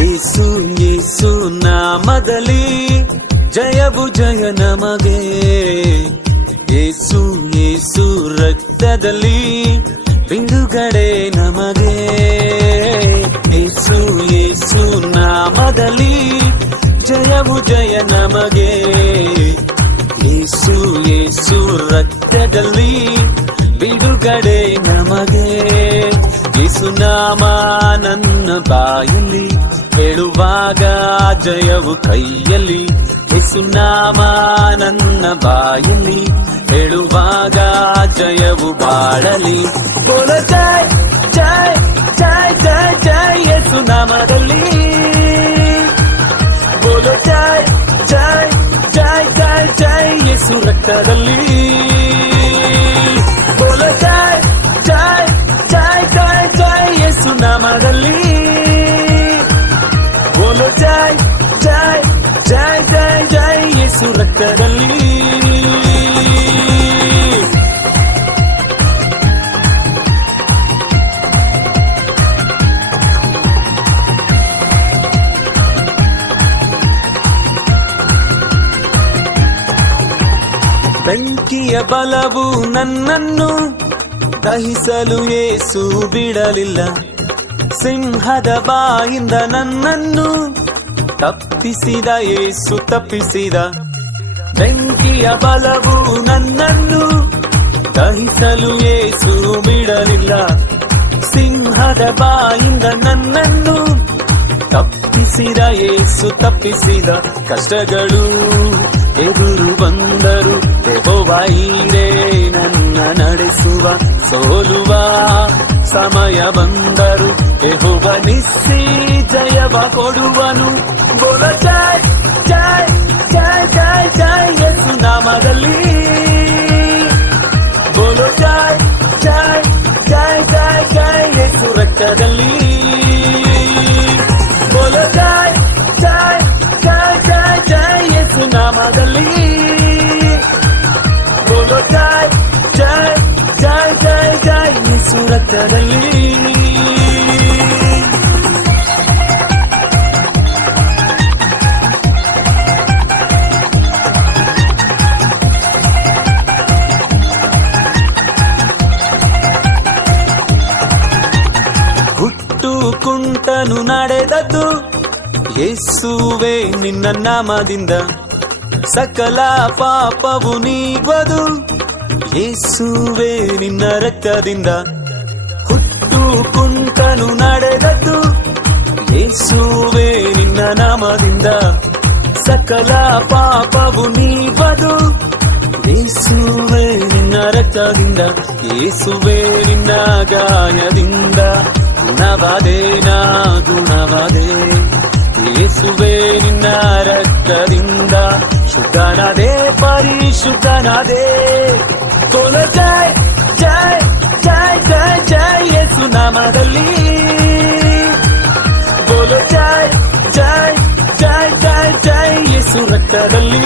ಯೇಸು ಯೇಸು ನಾಮದಲ್ಲಿ ಜಯವು ಜಯ ನಮಗೆ. ಯೇಸು ಯೇಸು ರಕ್ತದಲ್ಲಿ ಬಿಡುಗಡೆ ನಮಗೆ. ಯೇಸು ಯೇಸು ನಾಮದಲ್ಲಿ ಜಯವು ಜಯ ನಮಗೆ. ಯೇಸು ಯೇಸು ರಕ್ತದಲ್ಲಿ ಬಿಡುಗಡೆ ನಮಗೆ. ಯೇಸು ನಾಮ ನನ್ನ ಬಾಯಲ್ಲಿ ಹೇಳುವಾಗ ಜಯವು ಕೈಯಲ್ಲಿ. ಯೇಸು ನಾಮ ನನ್ನ ಬಾಯಲ್ಲಿ ಹೇಳುವಾಗ ಜಯವು ಬಾಳಲಿ. ಬೋಲ ಜೈ ಜೈ ಜೈ ಜೈ ಜೈ ಯೇಸು ನಾಮದಲ್ಲಿ. ಬೋಲ ಜೈ ಜೈ ಜೈ ಜೈ ಜೈ ಯೇಸು ರಕ್ತದಲ್ಲಿ. ಬೋಲ ಜೈ ಜೈ ಜೈ ಜೈ ಜೈ ಯೇಸು ನಾಮದಲ್ಲಿ. ಬೋಲೋ ಜೈ ಜೈ ಜೈ ಜೈ ಜೈ ಯೇಸು ರಕ್ತದಲ್ಲಿ. ಬೆಂಕಿಯ ಬಲವು ನನ್ನನ್ನು ದಹಿಸಲು ಯೇಸು ಬಿಡಲಿಲ್ಲ. ಸಿಂಹದ ಬಾಯಿಂದ ನನ್ನನ್ನು ತಪ್ಪಿಸಿದ ಯೇಸು ತಪ್ಪಿಸಿದ. ಬೆಂಕಿಯ ಬಲವು ನನ್ನನ್ನು ದಹಿಸಲು ಯೇಸು ಬಿಡಲಿಲ್ಲ. ಸಿಂಹದ ಬಾಯಿಂದ ನನ್ನನ್ನು ತಪ್ಪಿಸಿದ ಯೇಸು ತಪ್ಪಿಸಿದ. ಕಷ್ಟಗಳು ಎದುರು ಬಂದರು ಯೆಹೋವನೇ ನನ್ನ ನಡೆಸುವ. ಸೋಲುವ ಸಮಯ ಬಂದರು ಯೆಹೋವ ನಿಸ್ಸಿ ಜಯವ ಕೊಡುವನು. ಬೋಲ ಜೈ ಜೈ ಜೈ ಜೈ ಜೈ ಯೇಸು ನಾಮದಲ್ಲಿ. ಬೋಲೋ ಜೈ ಜೈ ಜೈ ಜೈ ಜೈ ಯೇಸು ರಕ್ತದಲ್ಲಿ. ಬೋಲೋ ಜೈ ಜೈ ಜೈ ಜೈ ಜೈ ಯೇಸು ನಾಮದಲ್ಲಿ. ಬೋಲೋ ಜೈ ಜೈ ಜೈ ಜೈ ಜೈ ಯೇಸು ರಕ್ತದಲ್ಲಿ. ಹುಟ್ಟು ಕುಂಟನು ನಡೆದದ್ದು ಯೇಸುವೇ ನಿನ್ನ ನಾಮದಿಂದ. ಸಕಲ ಪಾಪವು ನೀಗುವುದು ಯೇಸುವೇ ನಿನ್ನ ರಕ್ತದಿಂದ. ಹುಟ್ಟು ಕುಂಟನು ನಡೆದದ್ದು ಯೇಸುವೇ ನಿನ್ನ ನಾಮದಿಂದ. ಸಕಲ ಪಾಪವು ನೀಗುವುದು ಯೇಸುವೇ ನಿನ್ನ ರಕ್ತದಿಂದ. ಯೇಸುವೇ ನಿನ್ನ ಗಾಯದಿಂದ ಗುಣವಾದೇನ ಗುಣವಾದೆ. ಯೇಸುವೇ ನಿನ್ನ ರಕ್ತದಿಂದ ಶುದ್ಧನಾದೆ ಪರಿಶುದ್ಧನಾದೆ. ಬೋಲ ಜೈ ಜೈ ಜೈ ಜೈ ಜೈ ಯೇಸು ನಾಮದಲ್ಲಿ. ಬೋಲ ಜೈ ಜೈ ಜೈ ಜೈ ಜೈ ಯೇಸು ರಕ್ತದಲ್ಲಿ.